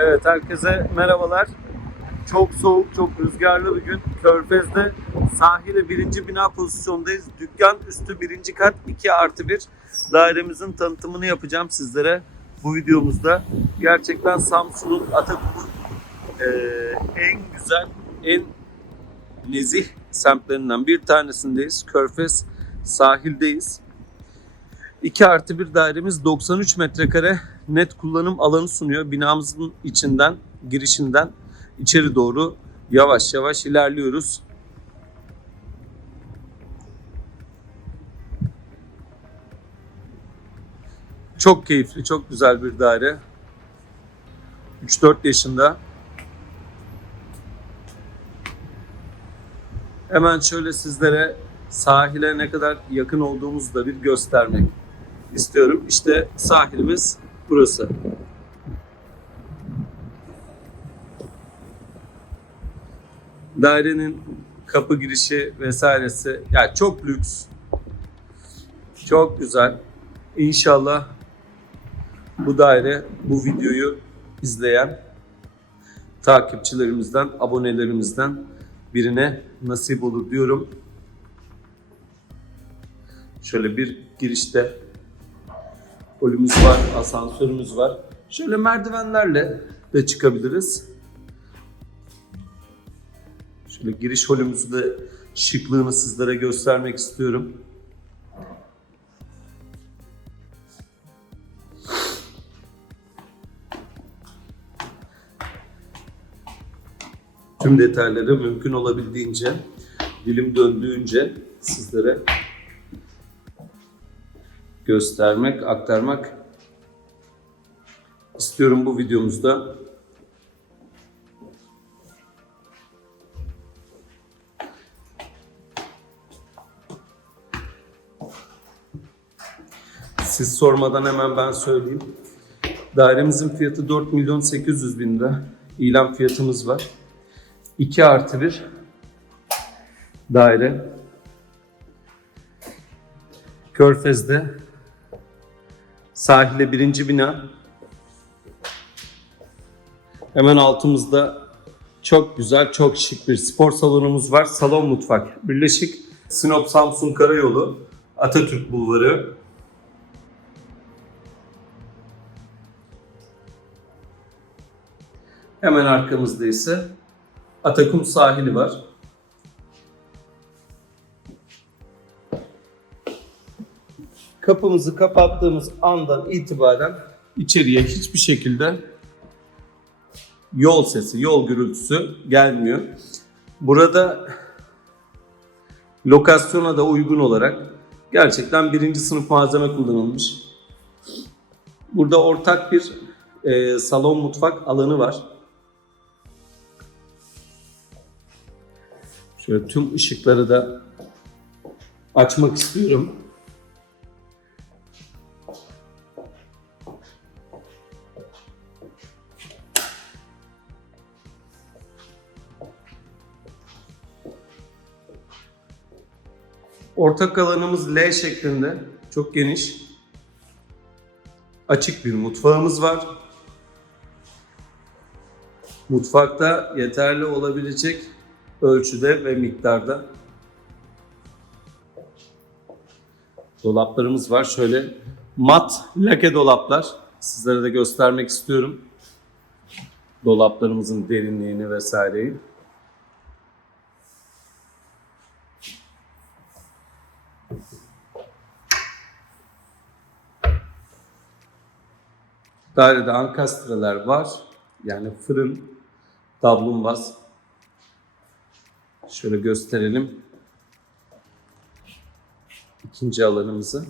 Evet herkese merhabalar. Çok soğuk, çok rüzgarlı bir gün. Körfez'de sahile birinci bina pozisyondayız. Dükkan üstü birinci kat 2 artı 1 dairemizin tanıtımını yapacağım sizlere bu videomuzda. Gerçekten Samsun'un Atakum'un eee, en güzel, en nezih semtlerinden bir tanesindeyiz. Körfez sahildeyiz. 2 artı bir dairemiz 93 metrekare net kullanım alanı sunuyor. Binamızın içinden, girişinden içeri doğru yavaş yavaş ilerliyoruz. Çok keyifli, çok güzel bir daire. 3-4 yaşında. Hemen şöyle sizlere sahile ne kadar yakın olduğumuzu da bir göstermek istiyorum. İşte sahilimiz burası. Dairenin kapı girişi vesairesi yani çok lüks. Çok güzel. İnşallah bu daire bu videoyu izleyen takipçilerimizden, abonelerimizden birine nasip olur diyorum. Şöyle bir girişte holümüz var, asansörümüz var. Şöyle merdivenlerle de çıkabiliriz. Şöyle giriş holümüzü de şıklığını sizlere göstermek istiyorum. Tüm detayları mümkün olabildiğince, dilim döndüğünce sizlere göstermek, aktarmak istiyorum bu videomuzda. Siz sormadan hemen ben söyleyeyim. Dairemizin fiyatı 4 milyon 800 bin lira. İlan fiyatımız var. 2 artı 1 daire. Körfez'de sahile birinci bina. Hemen altımızda çok güzel, çok şık bir spor salonumuz var. Salon mutfak. Birleşik Sinop Samsun Karayolu, Atatürk Bulvarı. Hemen arkamızda ise Atakum sahili var. Kapımızı kapattığımız andan itibaren içeriye hiçbir şekilde yol sesi, yol gürültüsü gelmiyor. Burada lokasyona da uygun olarak gerçekten birinci sınıf malzeme kullanılmış. Burada ortak bir e, salon mutfak alanı var. Şöyle tüm ışıkları da açmak istiyorum. Ortak alanımız L şeklinde. Çok geniş. Açık bir mutfağımız var. Mutfakta yeterli olabilecek ölçüde ve miktarda dolaplarımız var. Şöyle mat lake dolaplar. Sizlere de göstermek istiyorum. Dolaplarımızın derinliğini vesaireyi. Dairede ankastreler var. Yani fırın, davlumbaz. Şöyle gösterelim. İkinci alanımızı.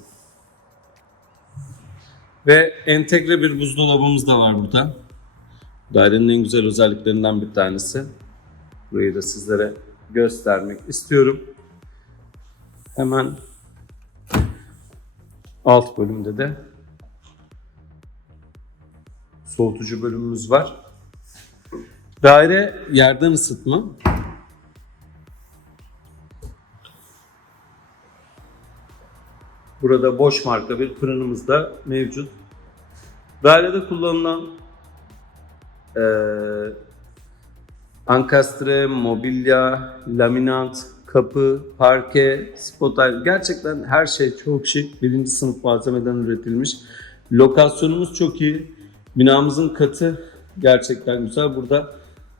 Ve entegre bir buzdolabımız da var burada. Dairenin en güzel özelliklerinden bir tanesi. Burayı da sizlere göstermek istiyorum. Hemen alt bölümde de soğutucu bölümümüz var. Daire yerden ısıtma. Burada boş marka bir fırınımız da mevcut. Dairede kullanılan e, ankastre, mobilya, laminat, kapı, parke, spot ayrı- Gerçekten her şey çok şık. Birinci sınıf malzemeden üretilmiş. Lokasyonumuz çok iyi. Binamızın katı gerçekten güzel. Burada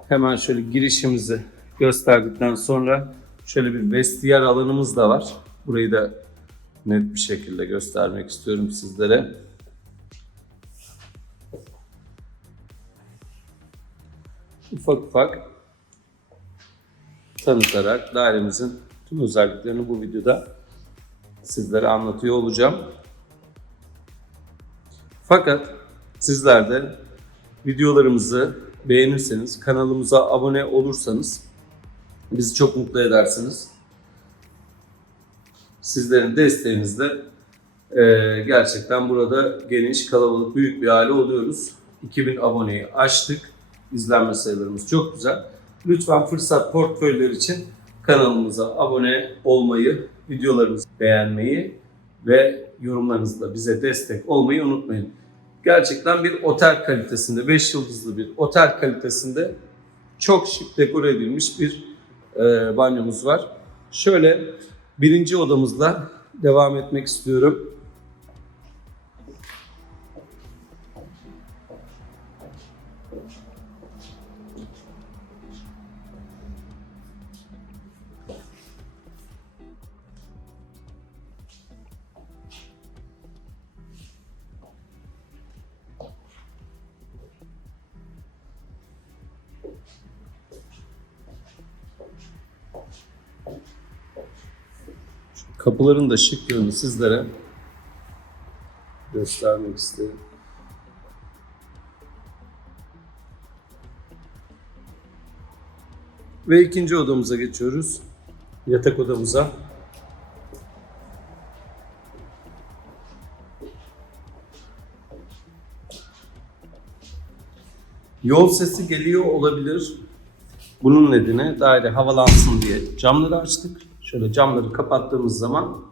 hemen şöyle girişimizi gösterdikten sonra şöyle bir vestiyer alanımız da var. Burayı da net bir şekilde göstermek istiyorum sizlere. Ufak ufak tanıtarak dairemizin tüm özelliklerini bu videoda sizlere anlatıyor olacağım. Fakat sizler de videolarımızı beğenirseniz, kanalımıza abone olursanız bizi çok mutlu edersiniz. Sizlerin desteğinizle eee, gerçekten burada geniş, kalabalık, büyük bir aile oluyoruz. 2000 aboneyi aştık. İzlenme sayılarımız çok güzel. Lütfen fırsat portföyler için kanalımıza abone olmayı, videolarımızı beğenmeyi ve yorumlarınızla bize destek olmayı unutmayın. Gerçekten bir otel kalitesinde, 5 yıldızlı bir otel kalitesinde çok şık dekore edilmiş bir e, banyomuz var. Şöyle birinci odamızla devam etmek istiyorum. Kapıların da şık yönünü sizlere göstermek istedim. Ve ikinci odamıza geçiyoruz. Yatak odamıza. Yol sesi geliyor olabilir. Bunun nedeni daire havalansın diye camları açtık. Şöyle camları kapattığımız zaman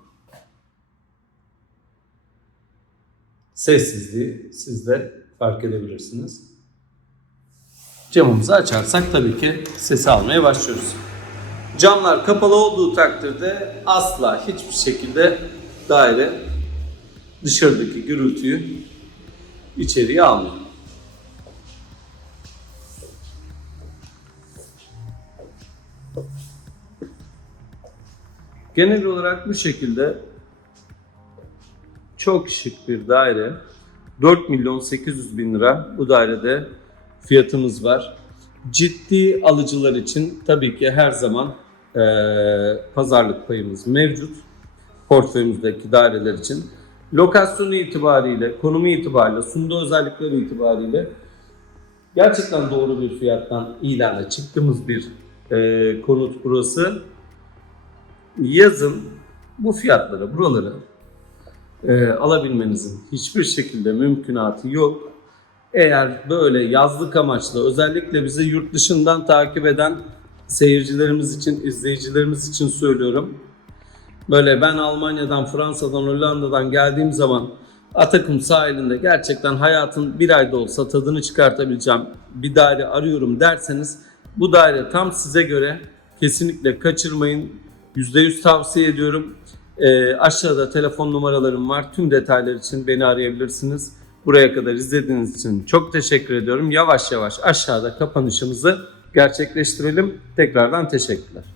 sessizliği siz de fark edebilirsiniz. Camımızı açarsak tabii ki sesi almaya başlıyoruz. Camlar kapalı olduğu takdirde asla hiçbir şekilde daire dışarıdaki gürültüyü içeriye almıyor. Genel olarak bu şekilde çok şık bir daire. 4 milyon 800 bin lira bu dairede fiyatımız var. Ciddi alıcılar için tabii ki her zaman eee, pazarlık payımız mevcut. Portföyümüzdeki daireler için. Lokasyonu itibariyle, konumu itibariyle, sunduğu özellikleri itibariyle gerçekten doğru bir fiyattan ilana çıktığımız bir eee, konut burası yazın bu fiyatlara, buraları e, alabilmenizin hiçbir şekilde mümkünatı yok. Eğer böyle yazlık amaçlı özellikle bizi yurt dışından takip eden seyircilerimiz için, izleyicilerimiz için söylüyorum. Böyle ben Almanya'dan, Fransa'dan, Hollanda'dan geldiğim zaman Atakum sahilinde gerçekten hayatın bir ayda olsa tadını çıkartabileceğim bir daire arıyorum derseniz bu daire tam size göre kesinlikle kaçırmayın. %100 tavsiye ediyorum. Ee, aşağıda telefon numaralarım var. Tüm detaylar için beni arayabilirsiniz. Buraya kadar izlediğiniz için çok teşekkür ediyorum. Yavaş yavaş aşağıda kapanışımızı gerçekleştirelim. Tekrardan teşekkürler.